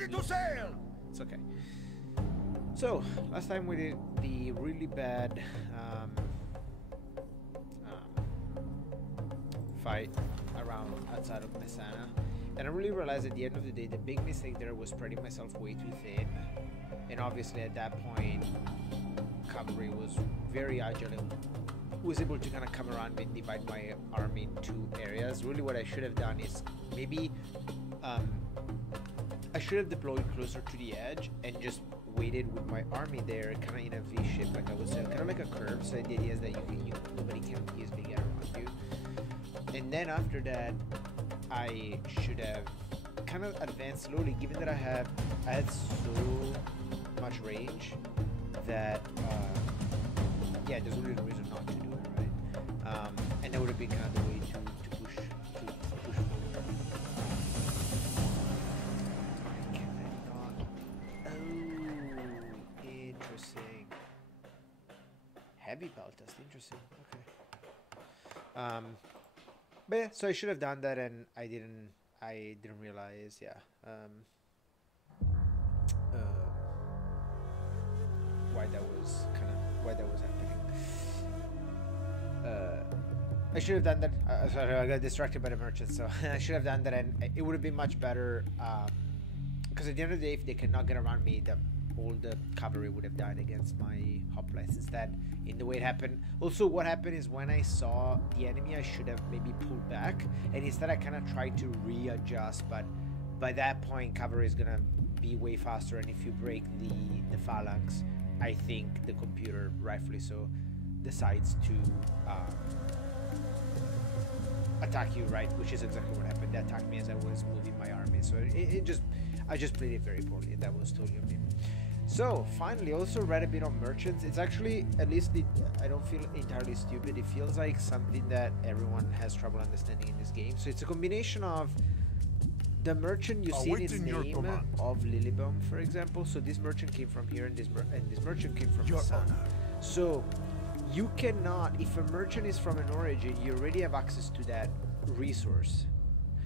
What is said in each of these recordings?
ready to sail. It's okay. So last time we did the really bad fight around outside of Messana, and I really realized at the end of the day the big mistake there was spreading myself way too thin, and obviously at that point cavalry was very agile and was able to kind of come around and divide my army in two areas. Really what I should have done is maybe I should have deployed closer to the edge and just waited with my army there kind of in a V shape, like I would say, kind of like a curve. So the idea is that nobody can easily get around you. And then after that, I should have kind of advanced slowly, given that I had so much range that yeah, there's really no reason not to do it, right? And that would have been kind of the way to push forward. Can I not? Oh, interesting. Heavy belt, that's interesting. Okay. But yeah, so I should have done that, and I didn't realize, yeah, why that was happening. I should have done that. Sorry, I got distracted by the merchants, so I should have done that, and it would have been much better. Because at the end of the day, if they cannot get around me, all the cavalry would have died against my hoplites instead. In the way it happened. Also, what happened is when I saw the enemy, I should have maybe pulled back, and instead I kind of tried to readjust. But by that point, cavalry is gonna be way faster, and if you break the phalanx, I think the computer, rightfully so, decides to attack you, right? Which is exactly what happened. They attacked me as I was moving my army, so I just played it very poorly. That was totally on me. So finally, also read a bit on merchants. It's actually, at least I don't feel entirely stupid. It feels like something that everyone has trouble understanding in this game. So it's a combination of the merchant you see in its name of Lilybum, for example. So this merchant came from here, and this merchant came from Messana. So you cannot, if a merchant is from an origin, you already have access to that resource.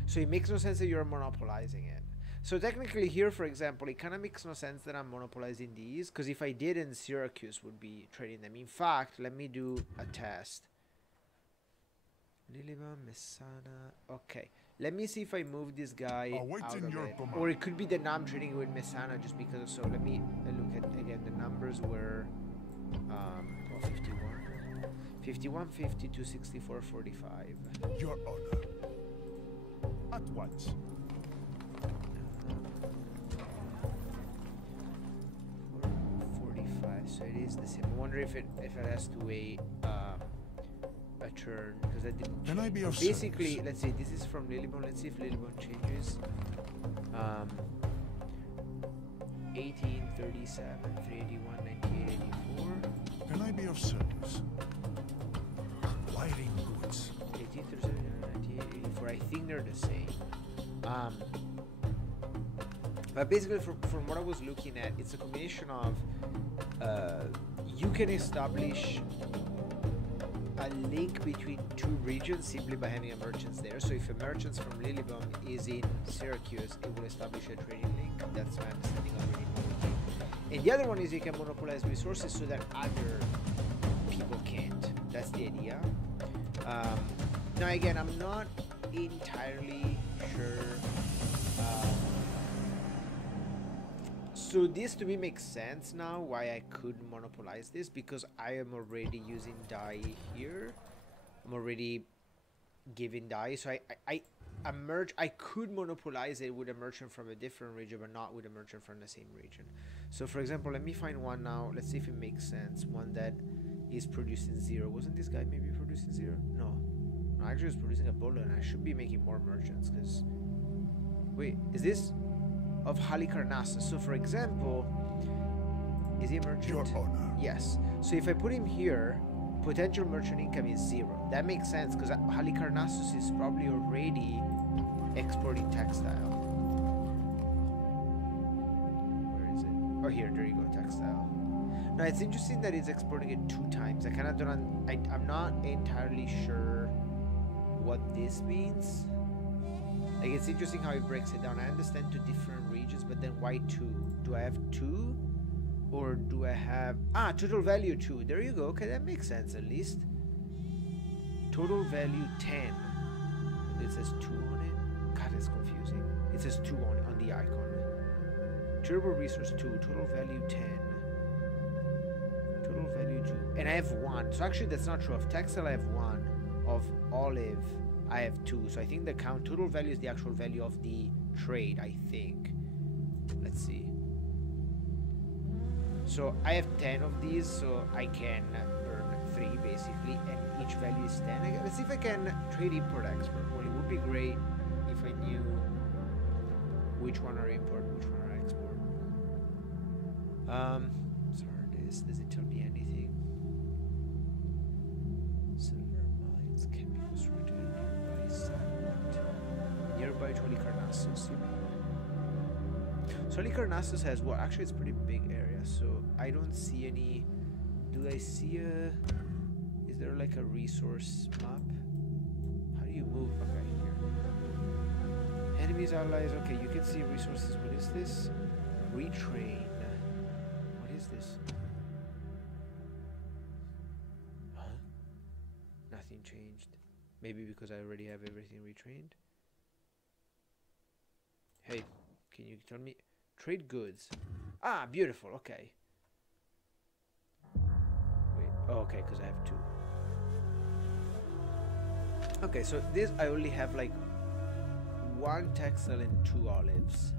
So it makes no sense that you're monopolizing it. So technically here, for example, it kind of makes no sense that I'm monopolizing these, because if I didn't, Syracuse would be trading them. In fact, let me do a test. Lilybum, Messana. Okay. Let me see if I move this guy out of it. Or it could be that now I'm trading with Messana just because of so. Let me look at, again, the numbers were 51. 51, 52, 64, 45. Your honor. At once. 45, so it is the same. I wonder if it has to wait a turn, because I didn't Can I be of basically service? Let's see, this is from Lilybum. Let's see if Lilybum changes. 1837, 381, 98, 84. Can I be of service? Acquiring goods. 1837, 98, 84. I think they're the same. But basically, from what I was looking at, it's a combination of you can establish a link between two regions simply by having a merchant there. So if a merchant from Lilybum is in Syracuse, it will establish a trading link. That's my understanding already. And the other one is you can monopolize resources so that other people can't. That's the idea. Now again, I'm not entirely sure. So this to me makes sense now why I could monopolize this, because I am already using dye here. I'm already giving dye, so I could monopolize it with a merchant from a different region, but not with a merchant from the same region. So for example, let me find one now. Let's see if it makes sense. One that is producing 0. Wasn't this guy maybe producing 0? No, actually it's producing a bullet, and I should be making more merchants, because wait, is this of Halicarnassus? So for example, is he a merchant? Your honor. Yes. So if I put him here, potential merchant income is 0. That makes sense, because Halicarnassus is probably already exporting textile. Where is it? Oh, here, there you go, textile. Now it's interesting that it's exporting it 2 times. I kind of don't. I'm not entirely sure what this means. Like, it's interesting how it breaks it down. I understand 2 different regions, but then why 2? Do I have 2? Or do I have... Ah, total value 2. There you go. Okay, that makes sense at least. Total value 10. It says 2 on it. God, it's confusing. It says 2 on the icon. Turbo resource 2. Total value 10. Total value 2. And I have 1. So actually, that's not true. Of textile, I have 1. Of olive, I have 2. So I think the count total value is the actual value of the trade, I think. Let's see. So I have 10 of these, so I can earn 3 basically, and each value is 10. Let's see if I can trade import export. Well, it would be great if I knew which one are import, which one are export. Sorry, does it tell me anything? Silver mines can be constructed in nearby settlement. Nearby to Halicarnassus. So Halicarnassus has what? Actually, it's a pretty big area, so I don't see any. Do I see a? Is there like a resource map? How do you move? Okay, here. Enemies, allies. Okay, you can see resources. What is this? Retrain. What is this? Huh? Nothing changed. Maybe because I already have everything retrained. Hey, can you tell me? Trade goods. Ah, beautiful. Okay. Wait. Oh, okay, because I have 2. Okay, so this I only have like 1 textile and 2 olives.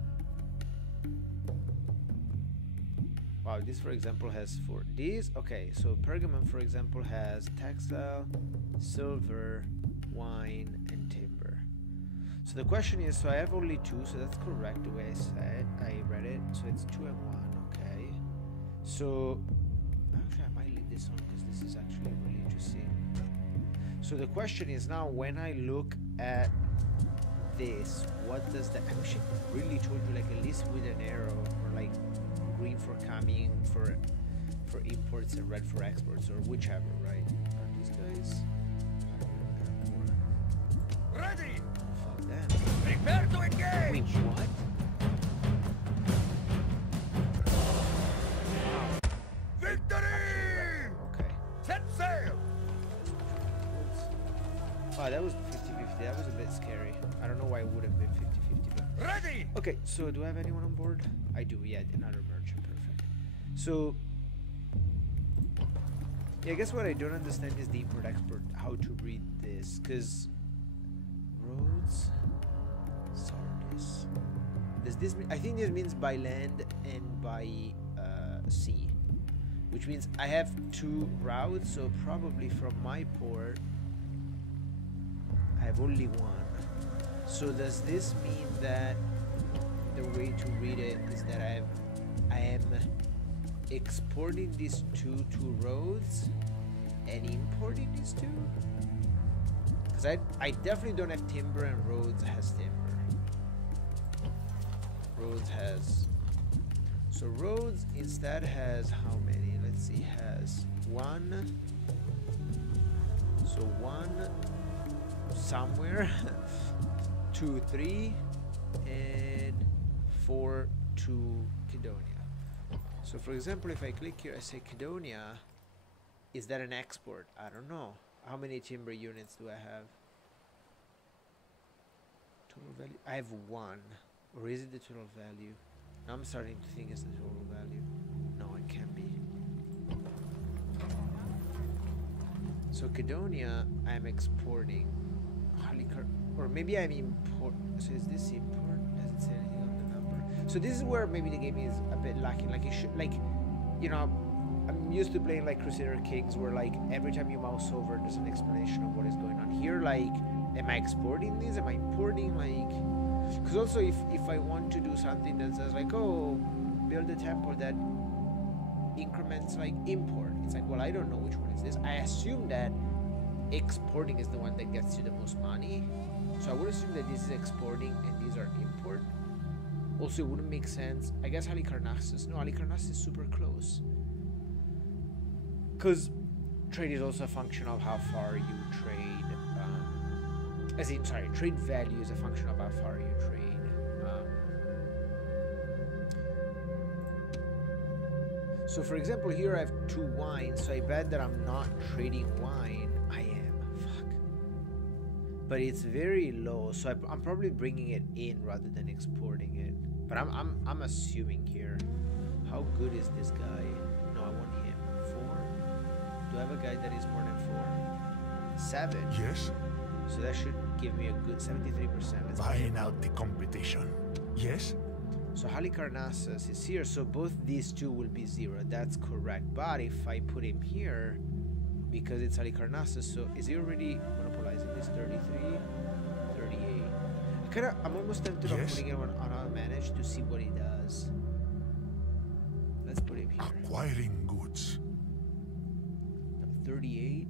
Wow, this for example has 4. These, okay, so Pergamon for example has textile, silver, wine, and timber. So the question is, so I have only 2, so that's correct the way I said. I read it, so it's 2 and 1, okay. So, actually I might leave this on because this is actually really interesting. So the question is now, when I look at this, what does that, I wish it really told you like at least with an arrow, or like green for coming, for imports and red for exports, or whichever, right? Are these guys? Ready! Prepare to engage! Wait, what? Victory! Okay. Set sail! Oh, that was 50-50. That was a bit scary. I don't know why it would have been 50-50, but... Ready! Okay, so do I have anyone on board? I do, yeah, another merchant. Perfect. So... yeah, I guess what I don't understand is the import-export, how to read this, because... roads... Sardis... Does this mean... I think this means by land and by sea. Which means I have 2 routes, so probably from my port... I have only 1. So does this mean that the way to read it is that I am exporting these 2 roads and importing these 2? Because I definitely don't have timber, and roads has timber. Roads has... so roads instead has how many? Let's see, has 1. So 1 somewhere, 2, 3, and 4 to Cydonia. So for example, if I click here, I say Cydonia, is that an export? I don't know. How many timber units do I have? Total value? I have 1. Or is it the total value? Now I'm starting to think it's the total value. No, it can't be. So Cydonia, I'm exporting. Or maybe I'm import. So is this import? Doesn't say anything on the number. So this is where maybe the game is a bit lacking. Like it should, like, you know, I'm used to playing like Crusader Kings, where like every time you mouse over, there's an explanation of what is going on. Here, like, am I exporting this? Am I importing? Like, because also if I want to do something that says like, oh, build a temple that increments like import, it's like, well, I don't know which one is this. I assume that exporting is the one that gets you the most money, so I would assume that this is exporting and these are import. Also, it wouldn't make sense. I guess Halicarnassus. No, Halicarnassus is super close, because trade is also a function of how far you trade As in, sorry, trade value is a function of how far you trade. So for example, here I have 2 wines, so I bet that I'm not trading wine. I am, fuck. But it's very low, so I'm probably bringing it in rather than exporting it. But I'm assuming here. How good is this guy? No, I want him. 4? Do I have a guy that is more than 4? 7? Yes? So that should give me a good 73%. Let's Buying out the competition. Yes? So Halicarnassus is here, so both these two will be 0. That's correct. But if I put him here, because it's Halicarnassus, so is he already monopolizing this? 33, 38. I'm almost tempted of putting him on unmanaged to see what he does. Let's put him here. Acquiring goods. 38,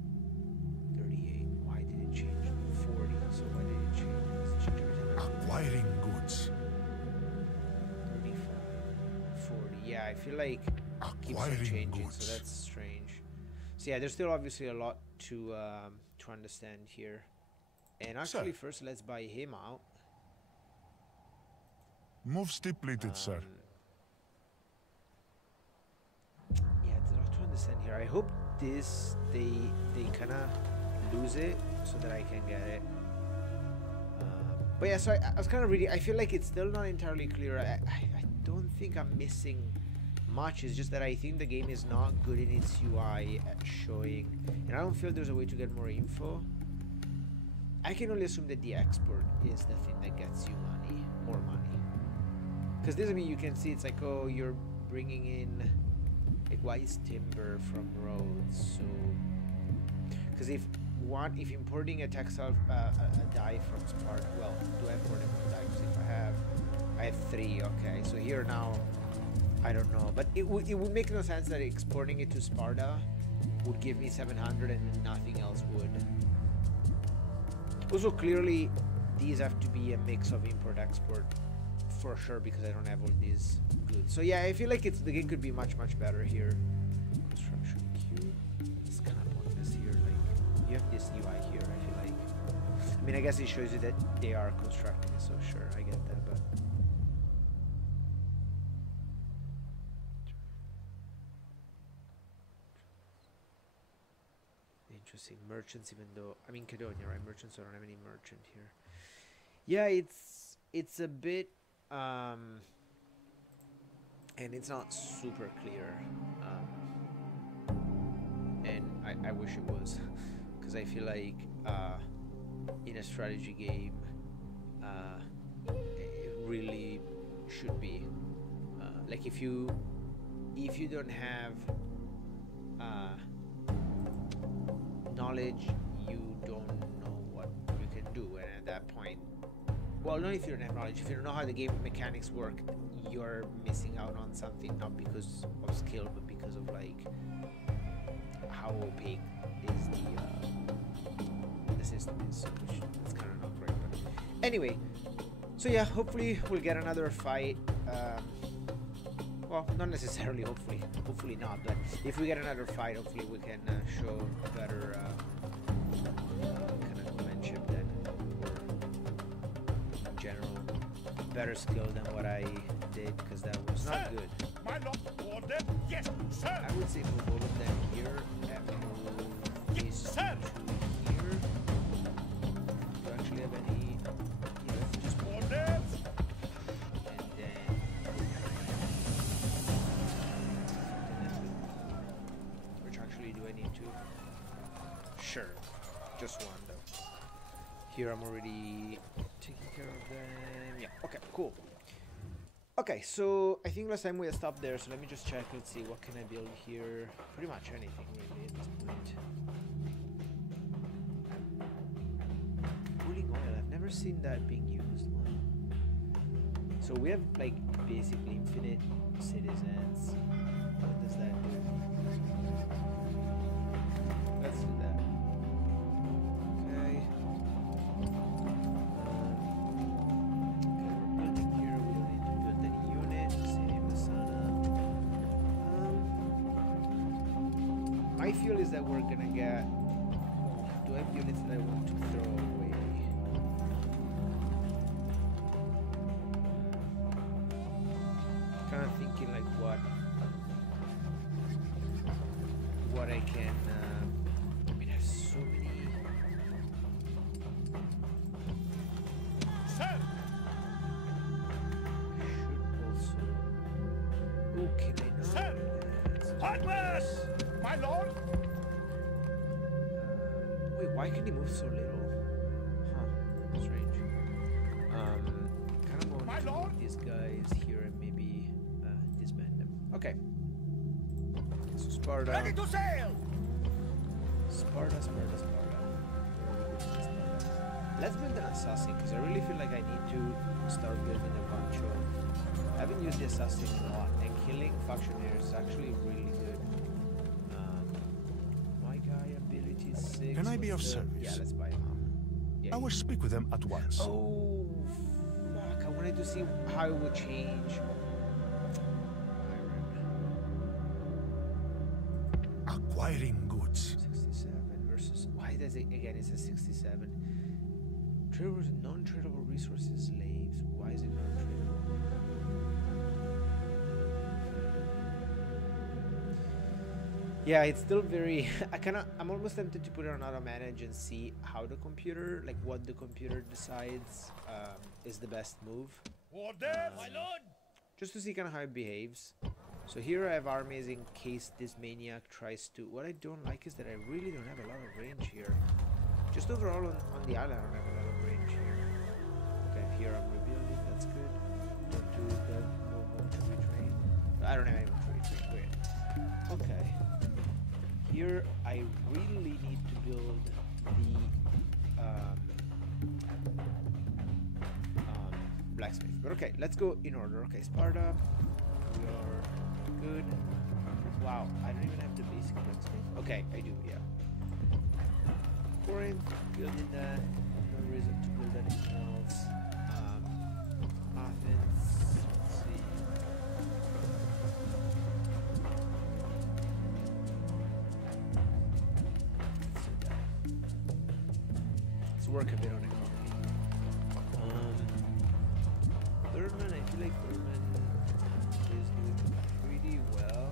38. Why did it change? 40. So why did it change? Let's change everything. Acquiring goods. 40. Yeah, I feel like keeps on changing, so that's strange. So yeah, there's still obviously a lot to understand here. And actually, first let's buy him out. Move stipulated, sir. Yeah, there's a lot to understand here. I hope they kind of lose it so that I can get it. But yeah, so I was kind of reading. I feel like it's still not entirely clear. I don't think I'm missing much. It's just that I think the game is not good in its UI at showing, and I don't feel there's a way to get more info. I can only assume that the export is the thing that gets you money, more money. Because this, I mean, you can see it's like, oh, you're bringing in, like, why is timber from Rhodes? So, because if importing a textile, a dye from Sparta, well, do I have more than one dye? Because if I have 3, okay. So here now, I don't know, but it would make no sense that exporting it to Sparta would give me 700 and nothing else would. Also, clearly, these have to be a mix of import-export for sure, because I don't have all these goods. So yeah, I feel like the game could be much better here. Construction queue. It's kind of pointless here. Like, you have this UI here. I feel like. I mean, I guess it shows you that they are constructing it. So sure, I get that, but. Interesting. Merchants, even though, I mean, Cadonia, right? Merchants, so I don't have any merchant here. Yeah, it's a bit and it's not super clear, and I wish it was, because I feel like in a strategy game it really should be like, if you don't have knowledge, you don't know what you can do, and at that point, well, not if you don't have knowledge, if you don't know how the game mechanics work, you're missing out on something, not because of skill, but because of like how opaque is the system is, which is kind of not great. But anyway, so yeah, hopefully we'll get another fight. Well, not necessarily hopefully not, but if we get another fight, hopefully we can show better kind of craftsmanship than, or in general better skill than what I did, because that was not good. My lord, order. Yes, sir. I would say move all of them here and move these Sir. to here. Do you actually have any? Yeah, let's just move Orders. and then. Which actually do I need to? Sure, just one though. Here I'm already taking care of them. Yeah, okay, cool. Okay, so I think last time we had stopped there, so let me just check. Let's see, what can I build here? Pretty much anything really at this point. Cooling oil, I've never seen that being used. So we have like basically infinite citizens. What does that do? Let's do that. Okay. We're building here. We don't need to build any unit. Save the sun up. My feel is that we're gonna get. Do I have units that I want to throw away? kind of thinking like what I can. I mean, there's so many. Sir! Should also. Oh, can I not? Sir! Hardness! My lord! Wait, why can he move so little? Huh, strange. Kind of want My to lord? put these guys here and maybe disband them. Okay. So Sparta. Ready to sail! Sparta. Where are we going to Sparta? Let's build an assassin because I really feel like I need to start building a bunch of. I haven't used the assassin a lot, and killing factionaries is actually really good. My guy ability is 6. Can I be of What's the- service? Yeah, let's buy him. Yeah, I will speak with them at once. Oh, fuck. I wanted to see how it would change. Acquiring goods. 67 versus. Why does it. Again, it says 67. Tradable, non-tradable resources, slaves. Why is it non-tradable? Yeah, it's still very. I'm almost tempted to put it on auto manage and see how the computer, like what the computer decides, is the best move. Order! My lord! Just to see kind of how it behaves. So here I have armies in case this maniac tries to. What I don't like is that I really don't have a lot of range here. Just overall on the island, I don't have a lot of range here. Okay, here I'm rebuilding. That's good. Don't do that. No home to retrain. I don't have anyone to retrain. Great. Okay. Here I really need to build the blacksmith. But okay, let's go in order. Okay, Sparta. We are good. Wow, I don't even have the basic blacksmith. Okay, I do, yeah. Corinth, building that. No reason to build anything else. Athens, let's see. Let's work a bit on economy. Thurman, I feel like Thurman is doing pretty well.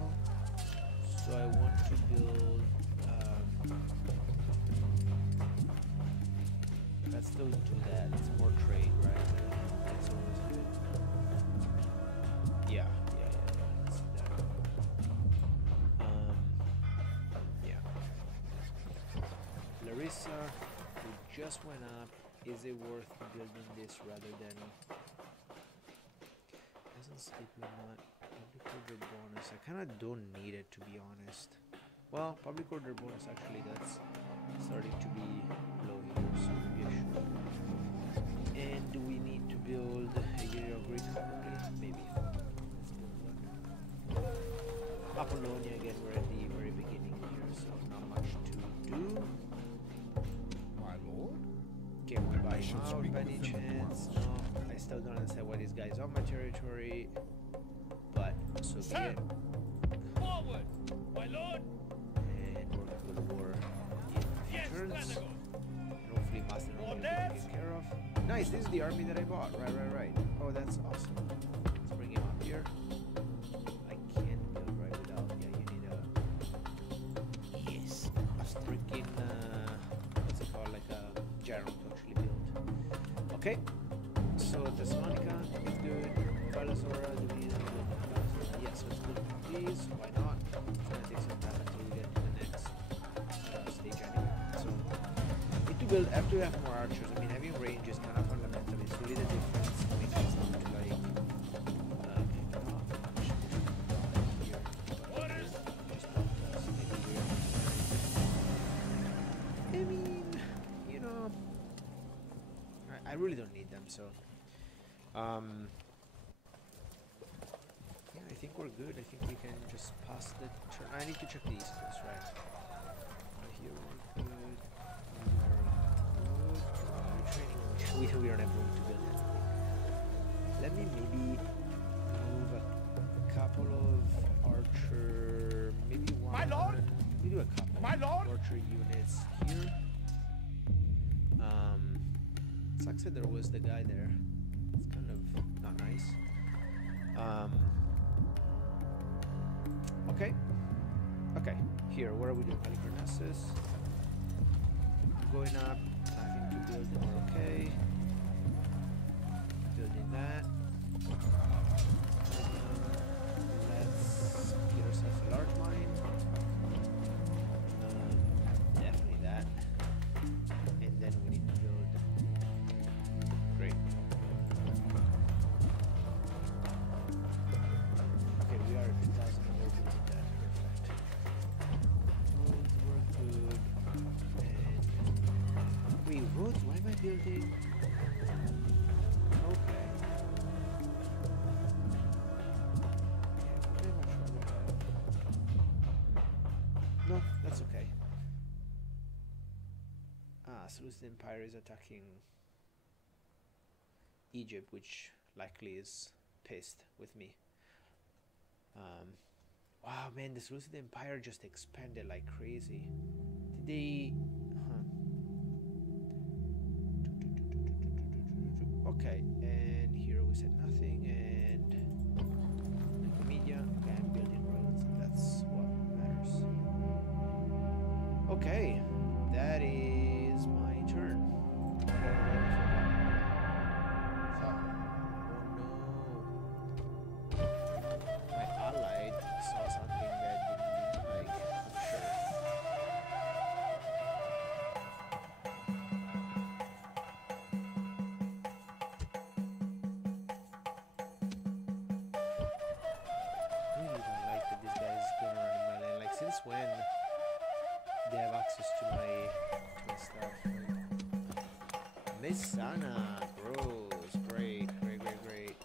So I want to build. Let's still do that. It's more trade, right? That's always good. Yeah. Let's do that. Yeah. Larissa, who just went up. Is it worth building this rather than? Doesn't diplomat, public order bonus. I kind of don't need it, to be honest. Well, public order bonus actually that's starting to be low here, so maybe I should. And do we need to build a Uriel Greek probably? Maybe. Let's build one. Apollonia again, we're at the very beginning here, so not much to do. My lord? Can we buy should out speak by with any them at chance? once. No, I still don't understand why this guy's on my territory. But so be Sir! it. Forward! My lord! And we're gonna go to war in a few Yes, turns. Flanagan! And hopefully Master will be taken care of. Nice, this is the army that I bought. Right. Oh, that's awesome. Let's bring him up here. I can't build right without. Yeah, you need a. Yes, a freaking. What's it called? Like a gyro to actually build. Okay. So Thessalonica is good. Philosora, do we need to build Philosora? Yes, let's build these. Why not? It's gonna take some time until we get to the next stage anyway. So need to build. I have to have more archers. I mean, having range is kind of fundamental. It's really the difference when it comes down to like. Here. Orders! Just pop this maybe here. I mean, you know, I really don't need them, so. Yeah, I think we're good. I think we can just pass the turn. I need to check the East Coast, right? Here we're good. We're training. We don't have room to build it. Let me maybe move a couple of archer, maybe one. My lord! We do a couple. My lord! Archer units here. Sucks that there was the guy there. It's kind of not nice. Okay. Okay. Here, what are we doing? Halicarnassus. Going up. Nothing to build. We're okay. Building that. Let's get ourselves a large mine. Definitely that. And then we need to build. Great. Okay, we are at 2,000 and we're building that. Perfect. Roads were good. And wait, roads? Why am I building? Okay. Very much rather have. No, that's okay. Ah, Seleucid Empire is attacking Egypt, which likely is pissed with me. Wow, man, the Seleucid Empire just expanded like crazy. Did they? Huh. Okay, and here we said nothing, and media and building roads. That's what matters. Okay, that is my turn. My allied saw something that didn't like, I'm sure. I really don't like that this guy is going around in my lane. Like, since when they have access to my stuff? Like, Messana grows. Great, great, great, great.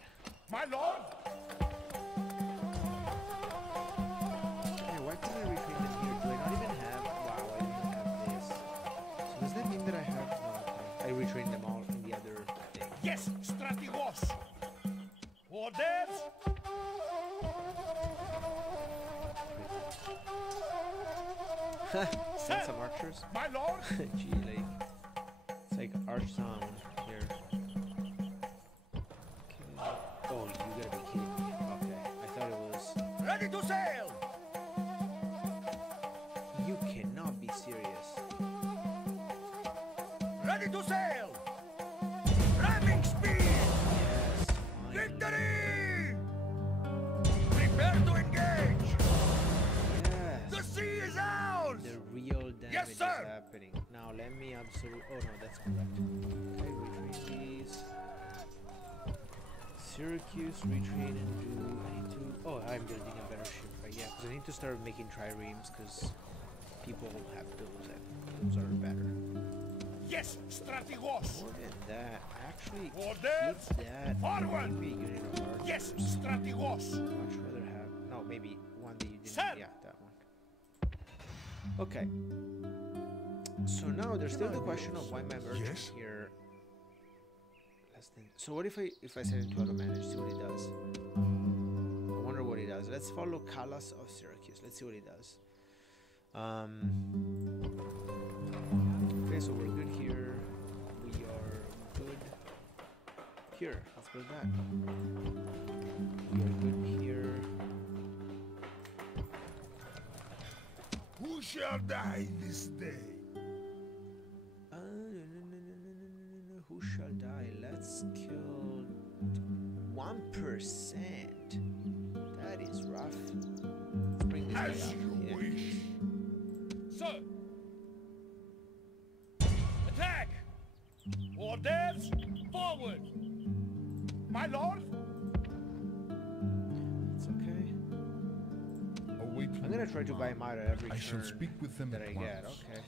My lord! Hey, why can't I reclaim them here? Do I not even have? Wow, I don't even have this. So does that mean that I have? No, okay. I retrained them all in the other thing. Yes, Strategos! Orders! Send some archers. My lord! Gee, like it's like arch sound here. Okay. Oh, you gotta be kidding me. Okay, I thought it was. Ready to sail! You cannot be serious. Ready to sail! Ramming speed! Yes. Finally. Victory! Prepare to engage! The Yes. sea is ours! The real damage Yes, is sir. happening. Now let me absolutely. Oh no, that's correct. Okay, retrain these. Syracuse, retrain and do. I need to. Oh, I'm building a better ship, right? Yeah, because I need to start making triremes because people have those and those are better. Yes, Strategos! More than that, actually Orders! keep that. Forward! Maybe a unit of archers. Yes, Strategos! Much rather have. No, maybe one that you didn't. Sir! Yeah, that one. Okay. So now there's still the question of why my merchant Yes? here. Less than. So what if I set it to auto manage? See what it does. I wonder what it does. Let's follow Callas of Syracuse. Let's see what it does. Okay, so we're good here. We are good here. Let's build that. We are good here. Who shall die this day? No. Who shall die? Let's kill 1%. That is rough. Let's bring this guy As up. you Yeah. wish. Sir! Attack! Orders! Forward! My lord! It's okay. Await I'm gonna try to buy him out at every I shall turn speak with them that at I get. once. Okay.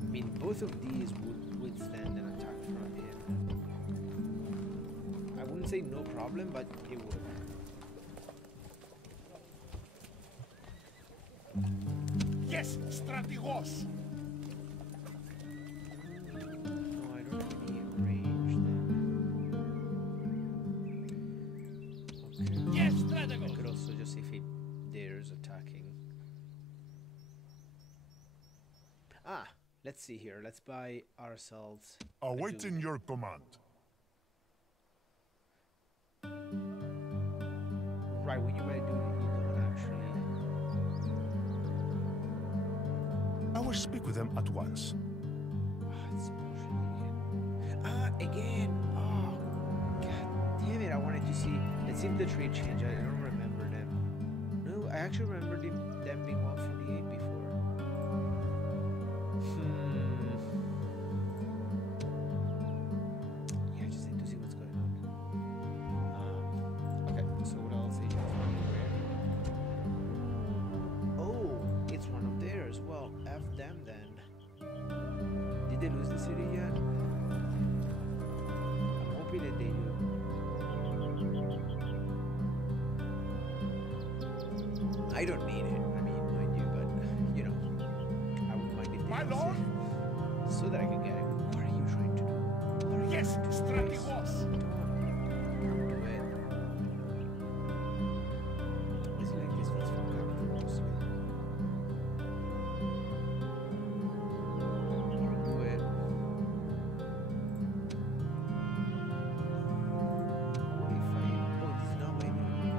I mean, both of these would withstand an attack from him. I wouldn't say no problem, but it would. Yes, Strategos! No, I don't have any range then. Okay. Yes, I Strategos! could also just see if he dares attacking. Ah, let's see here. Let's buy ourselves. a Awaiting dude. your command. right when you might do it, you don't actually. I will speak with them at once. It's again. Oh, god damn it! I wanted to see. It seemed the trade change. I don't remember them. No, I actually remember them being 148 before. Yeah, I just need to see what's going on. Okay, so what else? Oh, it's one of theirs. Well, F them then. Did they lose the city yet? I'm hoping that they do. I don't need it. I mean, mind you, but you know, I wouldn't mind if they My lost lord? it, so that I can get it. What are you trying to do? What are you Yes, trying to do? Strategos. Don't do it. Is it like this one's from capital mostly? Don't do it. What if I? Oh, this is not my dude.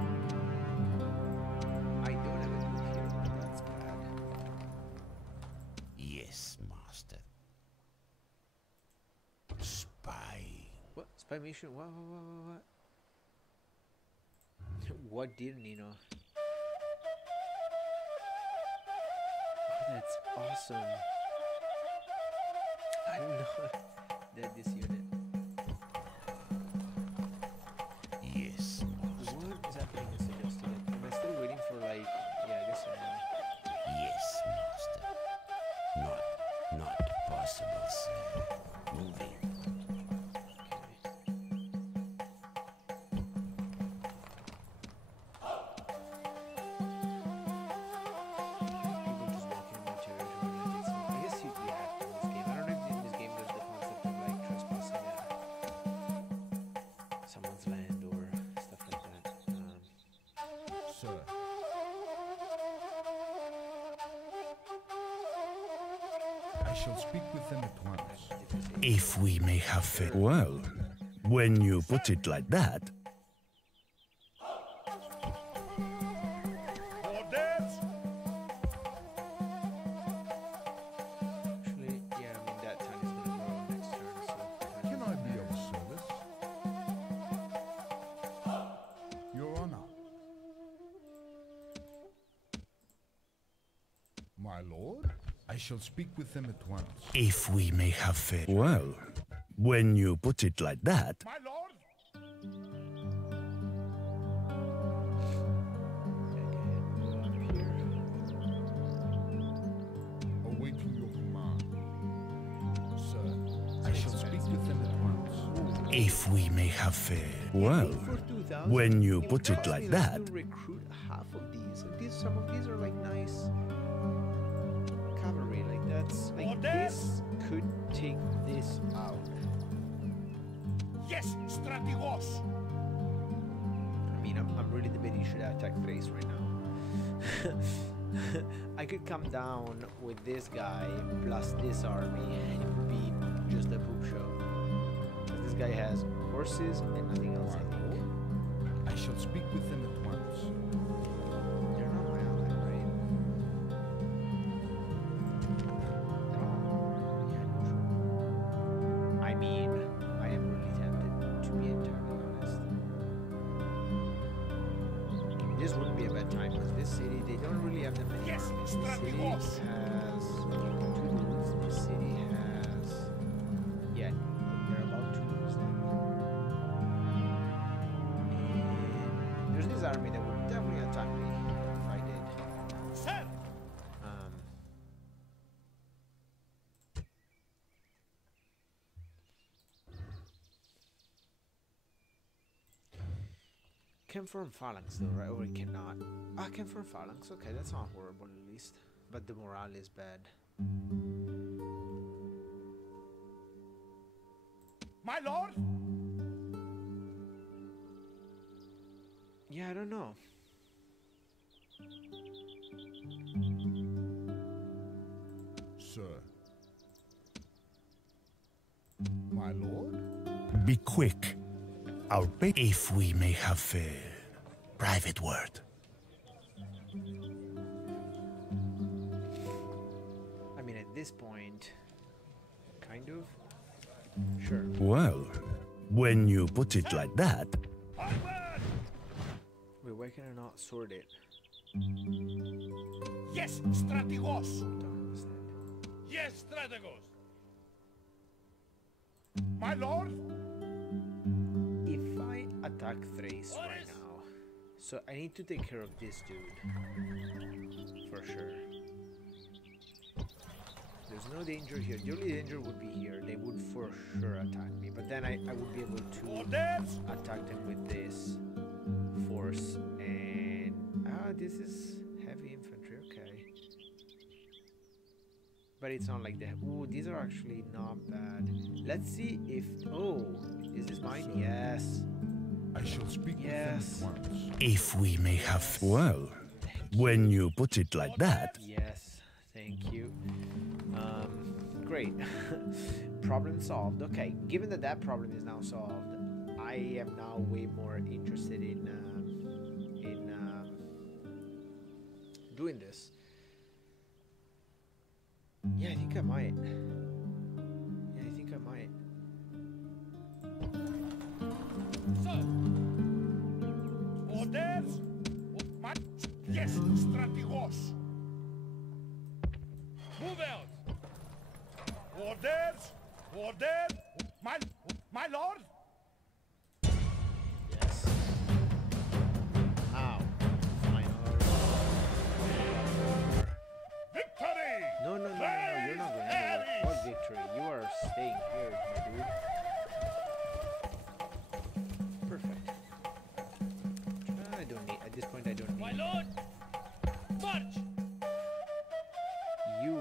I don't have a dude here. That's bad. Yes, master. Spy. What? Spy mission? What? What did Nino? Oh, that's awesome. I don't know that this unit. Yes, master. What is happening in Suggested? Am I still waiting for like? Yeah, I guess I am. Yes, master. Not possible, sir. Moving. People just walking in my territory. Like it's, I guess you have to in this game. I don't know if in this game there's the concept of like trespassing someone's land or stuff like that. Sir. I shall speak with them at once. If we may have faith. Well, when you put it like that, Orders? Actually, yeah, I mean that time is gonna grow next turn, so. Can I be of service? Your Honor. My lord? I shall speak with them at once. if we may have faith. Well, when you put it like that, My lord? Awaiting your command. Sir, I shall speak with them at once. if we may have faith. Well, when you put it like that, Recruit half of these. And some of these are like nice cavalry. Like that's like this could take this out. Yes, Strategos. I mean, I'm really debating should I attack Thrace right now. I could come down with this guy plus this army, and it would be just a poop show. 'Cause this guy has horses and nothing else, I think. I shall speak with them at once. They're not my ally, right? At all? Yeah, neutral. I mean, I am really tempted to be entirely honest. This wouldn't be a bad time because this city, they don't really have that many Yes, armies. This city Strategos. has 2 dudes. This city has, yeah, they're about 2 dudes then. And there's this army that would definitely attack me if I did. Sir! Can form phalanx though, right? Or it cannot. Ah, can form phalanx. Okay, that's not horrible at least. But the morale is bad. My lord? Yeah, I don't know. Sir. My lord? be quick. I'll pay if we may have faith. private word. I mean, at this point, kind of. Sure. Well, when you put it like that, Wait, why can I not sort it? Yes, Strategos! Don't understand. Yes, Strategos! My lord? If I attack Thrace right now, so I need to take care of this dude. For sure. There's no danger here. The only danger would be here. They would for sure attack me. But then I would be able to Orders! attack them with this force. And... this is heavy infantry. Okay. But it's not like that. Ooh, these are actually not bad. Let's see if... Oh, is this mine? Yes. I shall speak Yes. with them at once. if we may have... Well, when you put it like that, Yes. Thank you. Great. Problem solved. Okay, given that that problem is now solved, I am now way more interested in doing this. Yeah, I think I might. Yeah, I think I might. So, orders? My, yes, Strategos! Move out! Orders? Orders? My lord? Yes. Ow. Fine. Victory! No, no, no, no, no, you're not going anywhere. What victory? You are staying here, my dude. Perfect. I don't need, at this point I don't My need lord! March! you.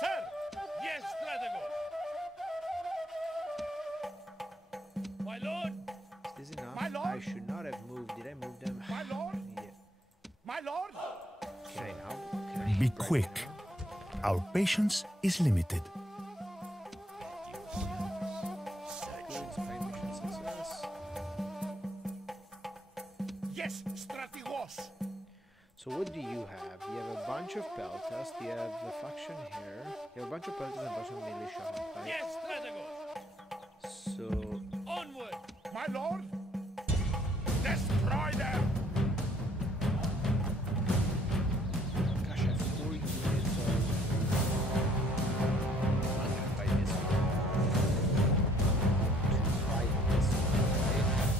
Sir! Yes, Strategos! My lord! Is this enough? My lord? I should not have moved. Did I move them? My lord? Yeah. My lord! Can I now? Can I be right quick. now? Our patience is limited. Goods, find mission success. Yes, Strategos! So what do you have? You have a bunch of peltas. You have the faction here. You have a bunch of peltas and a bunch of militia. Right? Yes, Strategos! So Onward! My lord! Destroy them! gosh, I have 4 units of... I'm gonna fight this one. To fight this one, right?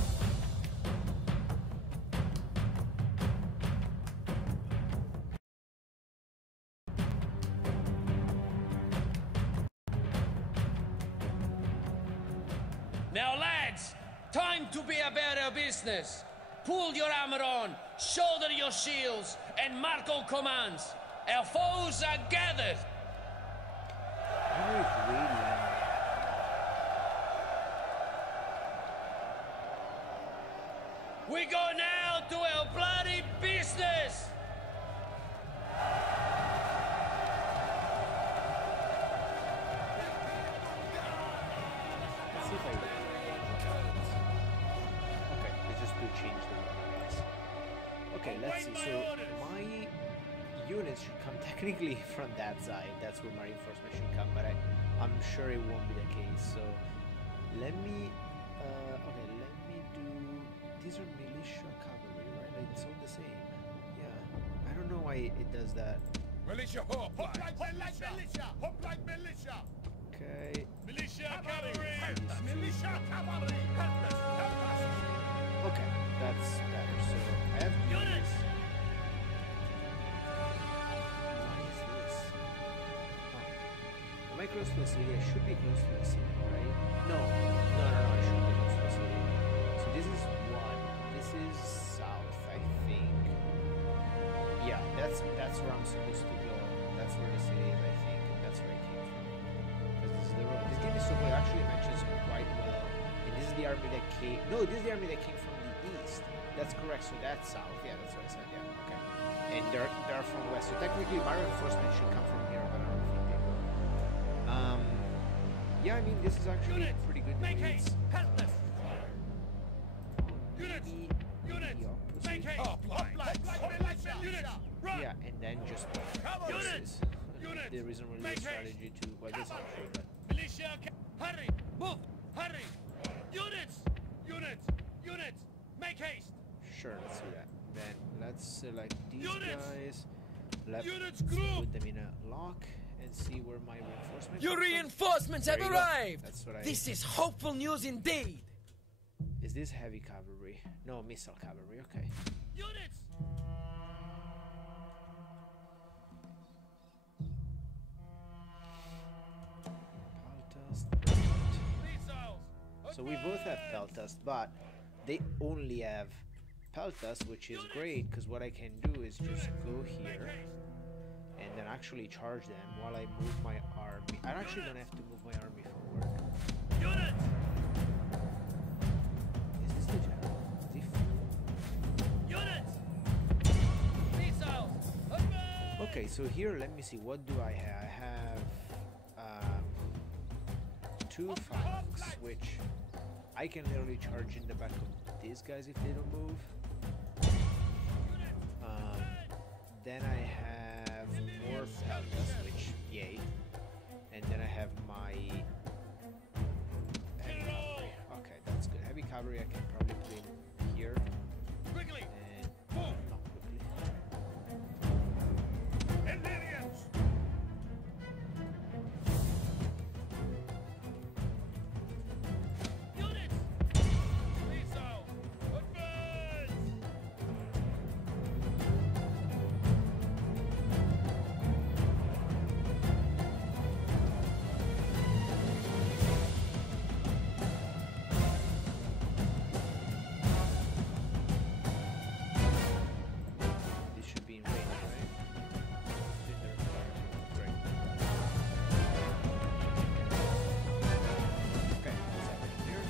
Now, lads, time to be about our business. Pull your armor on, shoulder your shields, and mark all commands. Our foes are gathered. I wonder if Radiant... We go now to our bloody business. Let's see if I... Okay, let's just do change the weapons. Okay, let's see. So my units should come technically from that side. That's where my reinforcement should come, but I'm sure it won't be the case. So let me okay, let me do... These are militia cavalry, right? Like, it's all the same. Yeah. I don't know why it does that. Militia hop like militia! Hop like militia! Okay. Militia cavalry! Militia cavalry! Help us! Help us! Okay, that's better. So I have Units! Why is this? Oh. Am I close to a city? I should be close to a city, right? No. I shouldn't be close to a city. So this is one. This is south, I think. Yeah, that's where I'm supposed to go. That's where the city is, I think, and that's where I came from. Because this is the road. This game is so good. It actually matches quite well. And this is the army that came. No, this is the army that came from the east. That's correct. So that's south. Yeah, that's what I said. Yeah, okay. And they're from west. So technically, my reinforcement should come from here, but I don't think they will. Yeah, I mean, this is actually Units! pretty good Make news. haste! Help us! Units! Maybe Units! yeah, and then just horses. There isn't really a strategy to, well, that's not true, but Militia, hurry! Move! Hurry! Units! Units! Units! Make haste! sure, let's do that. Then let's select these Units! guys. Let's Units group! put them in a lock and see where my reinforcements Your come from. reinforcements There have you go. arrived! That's what I... This is hopeful news indeed! Is this heavy cavalry? No, missile cavalry, okay. Units! Peltast, perfect. Missiles! So we both have Peltast, but they only have Peltast, which is great, because what I can do is just go here and then actually charge them while I move my army. I actually don't have to move my army forward. Units! Is this the general? Is he full? Units! Missiles! Advance! Okay, so here, let me see. What do I have? I have two phalanx, which I can literally charge in the back of these guys if they don't move. Then I have more peltas, which yay. And then I have my heavy cavalry. Okay, that's good. Heavy cavalry I can probably put in here. Quickly! And not quickly. Indians! Units! Missiles! Advance! This should be in range, right? Did there? Great. Okay, what's happening here?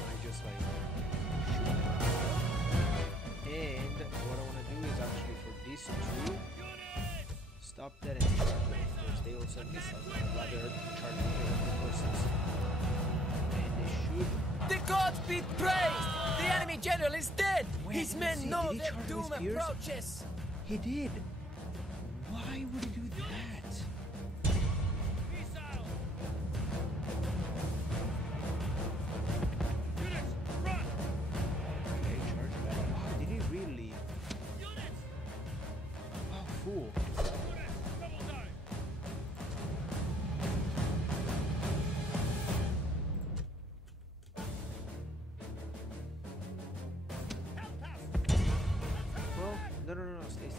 I just like shoot them out. And what I want to do is actually for these two, stop that and charge them, because they also have missiles. I'd rather charge them with the horses. And they should. The gods be praised! The enemy general is dead! Wait, His let's men see, know did he their charge doom his spears? approaches! He did. Why would he do that? Missiles! Units! Run! Okay, charge back. Oh, did he really? Units! Oh, fool. Units! Double time! Help us! Well, no. Stay.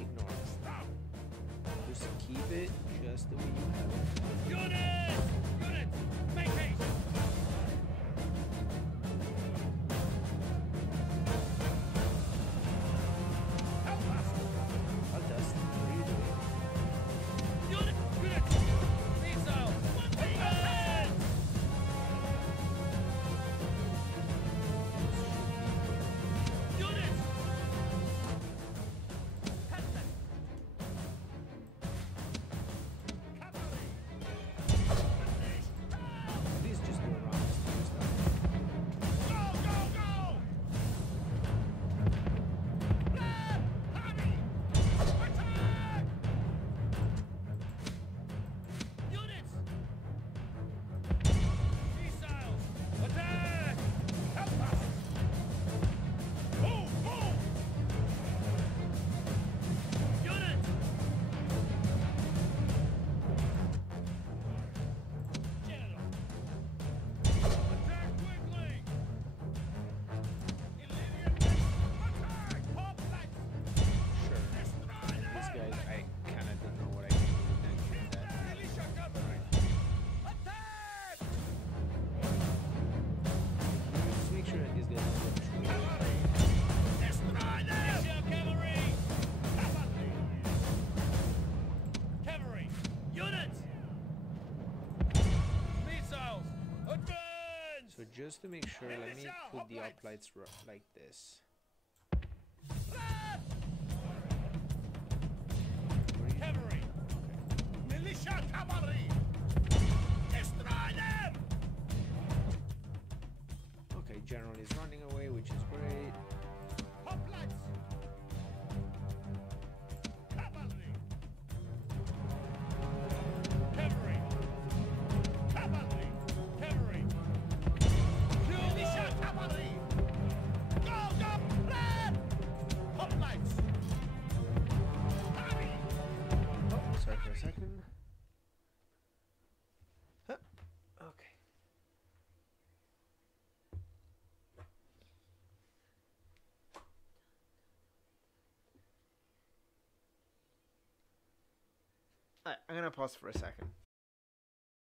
Ignore it. Just keep it just the way you have it. Units! Units! Make haste! Help us! I'll dust. What are you doing? Units! Missiles! Advance! Units! Please just go around this kind of stuff. Go! Go! Go! Run! Hurry! Attack! Units! Missiles! Attack! Help us! Move! Move! Units! General! Attack quickly! Illyrian attack! Hoplites! Sure. Destroy them! These guys, I kind of don't know what I can do with them. given that. Militia cavalry! Attack! Just make sure that these guys don't get through. Cavalry! Destroy them! Militia cavalry! Cavalry! Cavalry! Units! Missiles! Advance! So just to make sure, let me put the uplights like this. Run! Cavalry! Militia cavalry! Destroy them! Okay, general is running away, which is great. Hoplites! I'm gonna pause for a second.